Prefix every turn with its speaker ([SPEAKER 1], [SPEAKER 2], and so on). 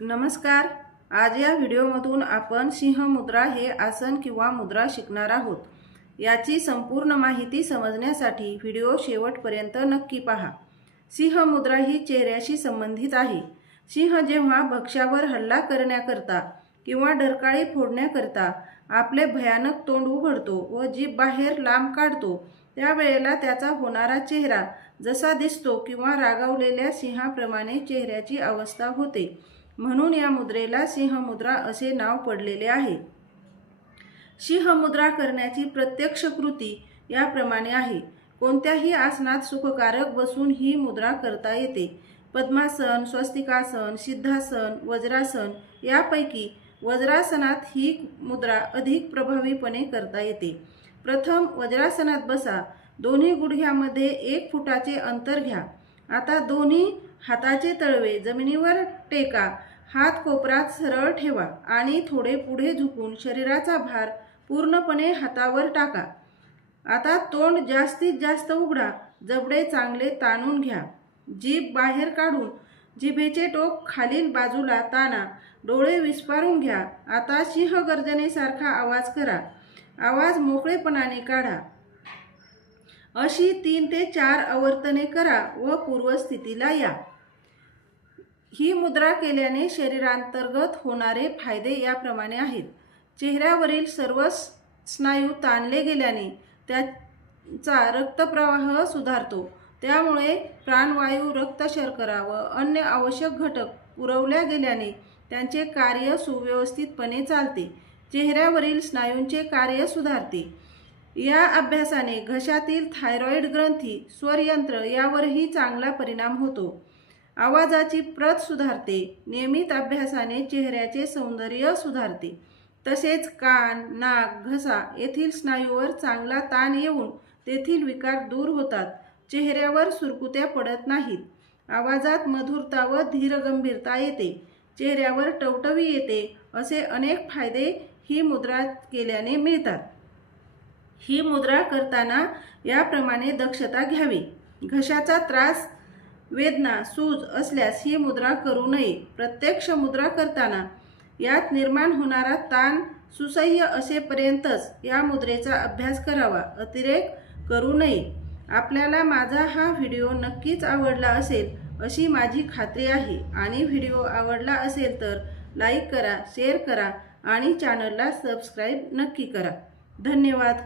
[SPEAKER 1] नमस्कार. आज या व्हिडिओमधून आपण सिंहमुद्रा हे आसन किंवा मुद्रा शिकणार आहोत. याची संपूर्ण माहिती समजण्यासाठी व्हिडिओ शेवटपर्यंत नक्की पहा. सिंहमुद्रा ही चेहऱ्याशी संबंधित आहे. सिंह जेव्हा भक्ष्यावर हल्ला करण्याकरता किंवा डरकाळी फोडण्याकरता आपले भयानक तोंड उघडतो व जीभ बाहेर लांब काढतो त्यावेळेला त्याचा होणारा चेहरा जसा दिसतो किंवा रागावलेल्या सिंहाप्रमाणे चेहऱ्याची अवस्था होते. म्हणून या मुद्रेला सिंहमुद्रा असे नाव पडलेले आहे. सिंहमुद्रा करण्याची प्रत्यक्ष कृती याप्रमाणे आहे. कोणत्याही आसनात सुखकारक बसून ही मुद्रा करता येते. पद्मासन स्वस्तिकासन सिद्धासन वज्रासन यापैकी वज्रासनात ही मुद्रा अधिक प्रभावीपणे करता येते. प्रथम वज्रासनात बसा. दोन्ही गुडघ्यामध्ये एक फुटाचे अंतर घ्या. आता दोन्ही हाताचे तळवे जमिनीवर टेका हात कोपरात सरळ ठेवा आणि थोडे पुढे झुकून शरीराचा भार पूर्णपणे हातावर टाका. आता तोंड जास्तीत जास्त उघडा जबडे चांगले ताणून घ्या. जीभ बाहेर काढून जिभेचे टोक खालील बाजूला ताणा डोळे विस्पारून घ्या. आता सिंह गर्जनेसारखा आवाज करा. आवाज मोकळेपणाने काढा. अशी तीन ते चार आवर्तने करा व पूर्वस्थितीला या. ही मुद्रा केल्याने शरीरांतर्गत होणारे फायदे याप्रमाणे आहेत. चेहऱ्यावरील सर्व स्नायू ताणले गेल्याने त्याचा रक्तप्रवाह सुधारतो. त्यामुळे प्राणवायू रक्तशर्करा व अन्य आवश्यक घटक पुरवल्या गेल्याने त्यांचे कार्य सुव्यवस्थितपणे चालते. चेहऱ्यावरील स्नायूंचे कार्य सुधारते. या अभ्यासाने घशातील थायरॉईड ग्रंथी स्वरयंत्र यावरही चांगला परिणाम होतो. आवाजाची प्रत सुधारते नियमित अभ्यासाने चेहऱ्याचे सौंदर्य सुधारते. तसेच कान नाक घसा येथील स्नायूवर चांगला ताण येऊन तेथील विकार दूर होतात. चेहऱ्यावर सुरकुत्या पडत नाहीत. आवाजात मधुरता व धीरगंभीरता येते. चेहऱ्यावर टवटवी येते असे अनेक फायदे ही मुद्रा केल्याने मिळतात. ही मुद्रा करताना याप्रमाणे दक्षता घ्यावी. घशाचा त्रास वेदना सूज असल्यास ही मुद्रा करू नये. प्रत्यक्ष मुद्रा करताना यात निर्माण होणारा ताण सुसह्य असेपर्यंतच या मुद्रेचा अभ्यास करावा. अतिरेक करू नये. आपल्याला माझा हा व्हिडिओ नक्कीच आवडला असेल अशी माझी खात्री आहे. आणि व्हिडिओ आवडला असेल तर लाईक करा शेअर करा आणि चॅनलला सबस्क्राईब नक्की करा. धन्यवाद.